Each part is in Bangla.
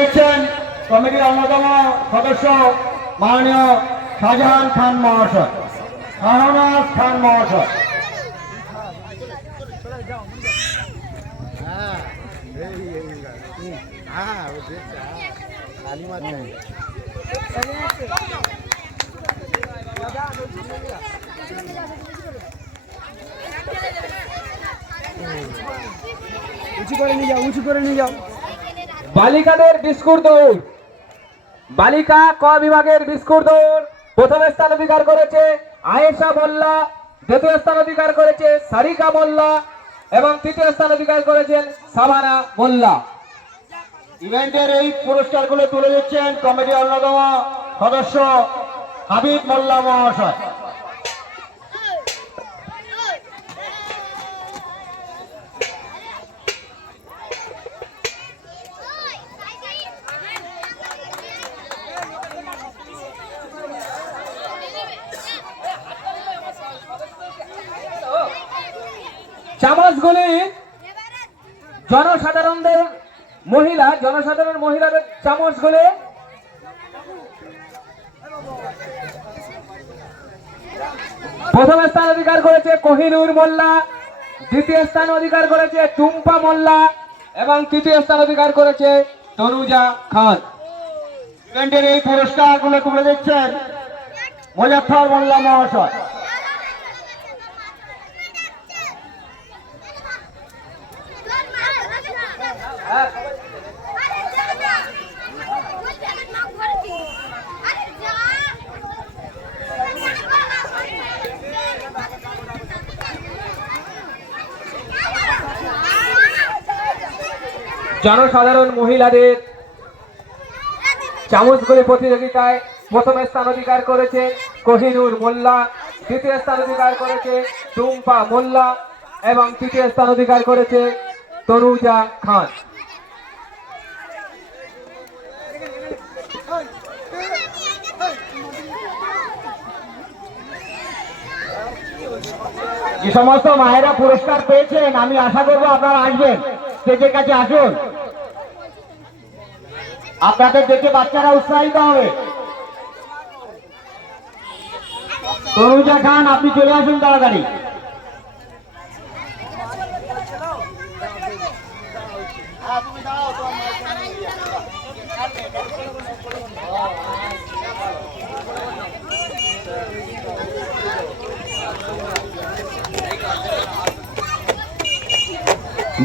দিচ্ছেন কমিটির অন্যতম সদস্য মাননীয় শাহজাহান খান মহাশয়, শাহনাজ খান মহাশয়। উঁচু করে নিয়ে যাও, উঁচু করে নিয়ে যাও। বালিকাদের বিস্কুট দৌড়, বালিকা ক বিভাগের বিস্কুট দৌড় প্রথম স্থান অধিকার করেছে আয়েশা মোল্লা, দ্বিতীয় স্থান অধিকার করেছে সারিকা মোল্লা এবং তৃতীয় স্থান অধিকার করেছেন সাবানা মোল্লা। ইভেন্টের এই পুরস্কারগুলো তুলে দিচ্ছেন কমিটির অন্যতম সদস্য হাবিব মোল্লা মহাশয়। চামচগুলি জনসাধারণদের মহিলাদের চামচগুলি প্রথম স্থান অধিকার করেছে কোহিনুর মোল্লা, দ্বিতীয় স্থান অধিকার করেছে টুম্পা মোল্লা এবং তৃতীয় স্থান অধিকার করেছে তনুজা খান। ইভেন্টের এই পুরস্কারগুলো তুলে দিচ্ছেন মুজাফফর মোল্লা মহাশয়। জনসাধারণ মহিলাদের চামচগুলি প্রতিযোগিতায় প্রথম স্থান অধিকার করেছে কোহিনুর মোল্লা, দ্বিতীয় স্থান অধিকার করেছে টুম্পা মোল্লা এবং তৃতীয় স্থান অধিকার করেছে তনুজা খান। যে সমস্ত মায়েরা পুরস্কার পেয়েছেন আমি আশা করবো আপনারা আসবেন, স্টেজের কাছে আসুন, আপনাদের দেখে বাচ্চারা উৎসাহিত হবে। তনুজা খান আপনি চলে আসুন তাড়াতাড়ি।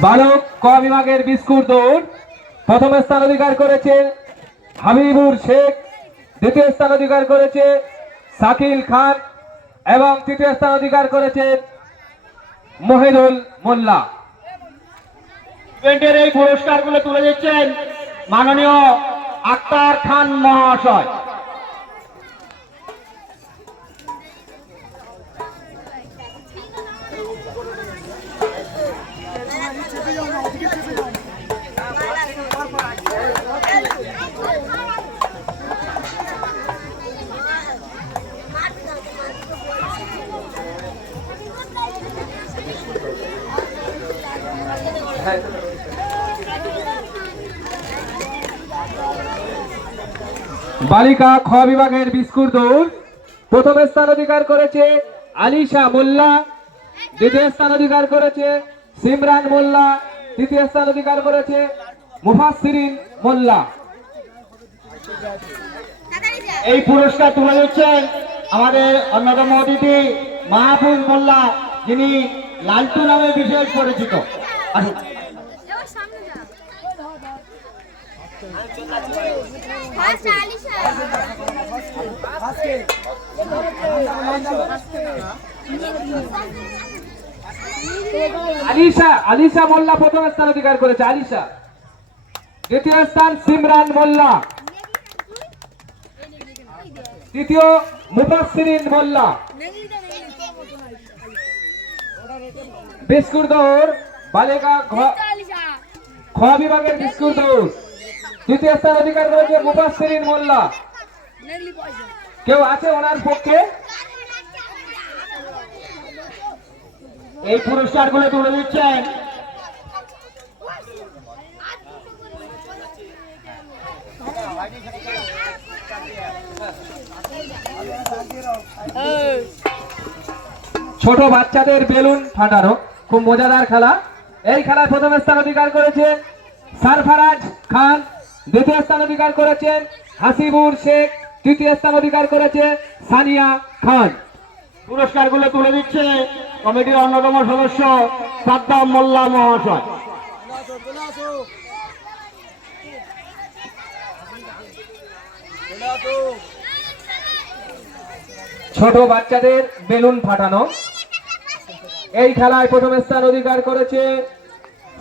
বালক ক বিভাগের বিস্কুট দৌড় প্রথম স্থান অধিকার করেছে হাবিবুর শেখ, দ্বিতীয় স্থান অধিকার করেছে শাকিল খান এবং তৃতীয় স্থান অধিকার করেছে মহিদুল মোল্লা। ইভেন্টের এই পুরস্কারগুলো তুলে দিচ্ছেন মাননীয় আক্তার খান মহাশয়। বালিকা খ বিভাগের বিস্কুট দৌড় প্রথম স্থান অধিকার করেছে আলিশা মোল্লা, দ্বিতীয় স্থান অধিকার করেছে সিমরান মোল্লা, তৃতীয় স্থান অধিকার করেছে মুফাসসিরিন মোল্লা। এই পুরস্কার তুলে দিচ্ছেন আমাদের অন্যতম অতিথি মাহফুজ মোল্লা, যিনি লালটু নামে বিশেষ পরিচিত। আসুন। আলিশা মোল্লা প্রথম স্থান অধিকার করেছে আলিশা, দ্বিতীয় স্থান সিমরান মোল্লা, তৃতীয় মুফাসসিরিন মোল্লা। বিস্কুট দৌড় বালিকা খ বিভাগের বিস্কুট দৌড় তৃতীয় স্থান অধিকার করেছে মুফাসসিরিন মোল্লা। কেউ আছে ওনার পক্ষে? এই পুরস্কারগুলো তুলে দিচ্ছেন ছোট বাচ্চাদের বেলুন ফাটানো খুব মজাদার খেলা। এই খেলায় প্রথম স্থান অধিকার করেছেন সারফারাজ খান, দ্বিতীয় স্থান অধিকার করেছেন হাসিবুর শেখ, তৃতীয় স্থান অধিকার করেছে সানিয়া খান। পুরস্কারগুলো তুলে দিচ্ছে কমিটির অন্যতম সদস্য সাদ্দাম মোল্লা মহাশয়। ছোট বাচ্চাদের বেলুন ফাটানো এই খেলায় প্রথম স্থান অধিকার করেছে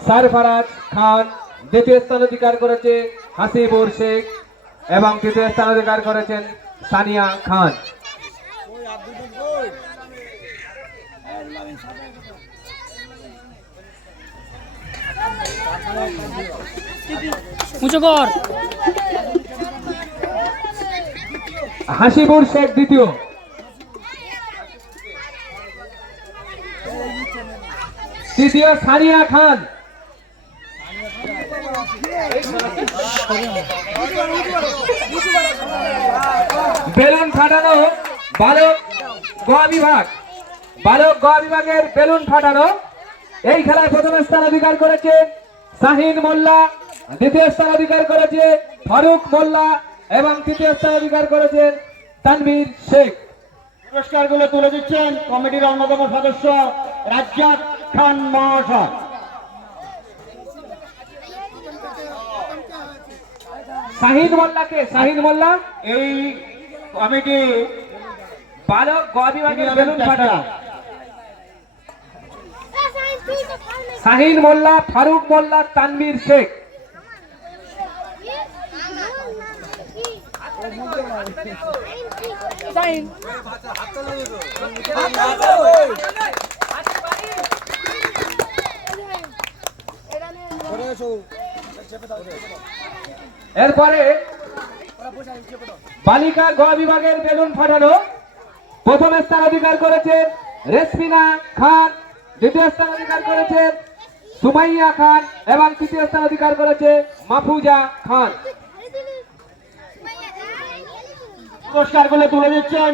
সারফারাজ খান, দ্বিতীয় স্থান অধিকার করেছে হাসিবুর শেখ এবং তৃতীয় স্থান অধিকার করেছেন সানিয়া খান। উঁচু কর। হাসিবুর শেখ দ্বিতীয়, তৃতীয় সানিয়া খান, বেলুন ফাটানো বালক গ বিভাগ, বালক গ বিভাগের বেলুন ফাটানো এই খেলায় প্রথম স্থান অধিকার করেছে শাহিন মোল্লা, দ্বিতীয় স্থান অধিকার করেছে ফারুক মোল্লা এবং তৃতীয় স্থান অধিকার করেছেন তানভীর শেখ। পুরস্কারগুলো তুলে দিচ্ছেন কমিটির অন্যতম সদস্য রাজ্জাক খান মহাশয়। শাহিন মোল্লাকে, শাহিন মোল্লা এই কমিটি বালক গ বিভাগের বেলুন ফাটানো, শাহিন মোল্লা, ফারুক মোল্লা, তানভীর শেখ। এরপরে বালিকা গ বিভাগের বেলুন ফাটানো প্রথম স্থান অধিকার করেছেন রেসমিনা খান, দ্বিতীয় স্থান অধিকার করেছেন সুমাইয়া খান এবং তৃতীয় স্থান অধিকার করেছে মাহফুজা খান। পুরস্কারগুলো তুলে দিচ্ছেন